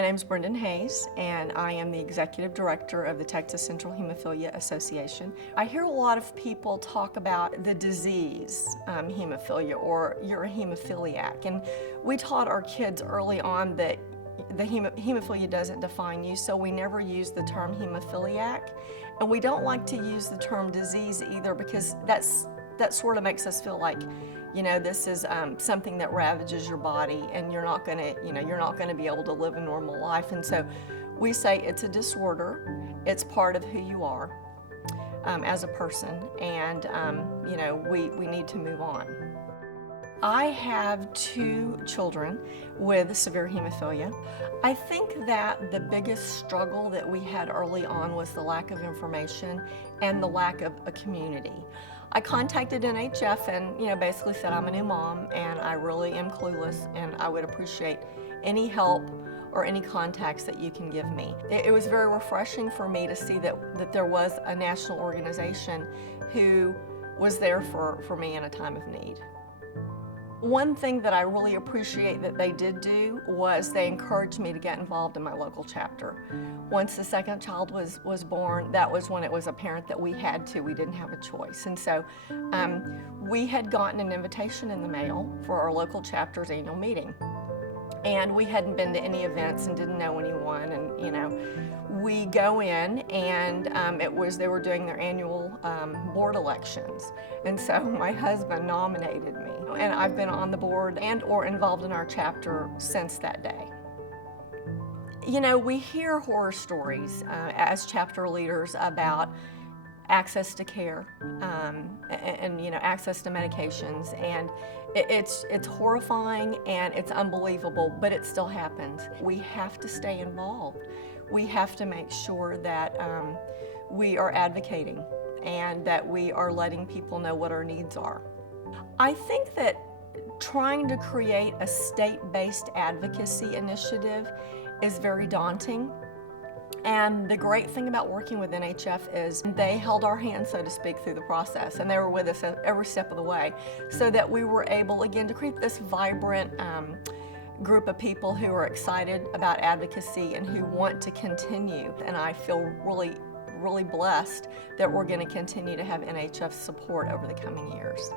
My name is Brendan Hayes, and I am the Executive Director of the Texas Central Hemophilia Association. I hear a lot of people talk about the disease, hemophilia, or you're a hemophiliac. And we taught our kids early on that the hemophilia doesn't define you, so we never use the term hemophiliac. And we don't like to use the term disease either, because that sort of makes us feel like, this is something that ravages your body, and you're not gonna be able to live a normal life. And so we say it's a disorder. It's part of who you are as a person, and we need to move on. I have 2 children with severe hemophilia. I think that the biggest struggle that we had early on was the lack of information and the lack of a community. I contacted NHF and basically said I'm a new mom and I really am clueless, and I would appreciate any help or any contacts that you can give me. It was very refreshing for me to see that there was a national organization who was there for me in a time of need. One thing that I really appreciate that they did do was they encouraged me to get involved in my local chapter. Once the second child was born, that was when it was apparent that we didn't have a choice. And so we had gotten an invitation in the mail for our local chapter's annual meeting. And we hadn't been to any events and didn't know anyone, and we go in, and they were doing their annual board elections, and so my husband nominated me, and I've been on the board and or involved in our chapter since that day. We hear horror stories as chapter leaders about access to care and access to medications, and it's horrifying and it's unbelievable, but it still happens. We have to stay involved. We have to make sure that we are advocating and that we are letting people know what our needs are. I think that trying to create a state-based advocacy initiative is very daunting. And the great thing about working with NHF is they held our hand, so to speak, through the process, and they were with us every step of the way, so that we were able, again, to create this vibrant group of people who are excited about advocacy and who want to continue. And I feel really, really blessed that we're going to continue to have NHF support over the coming years.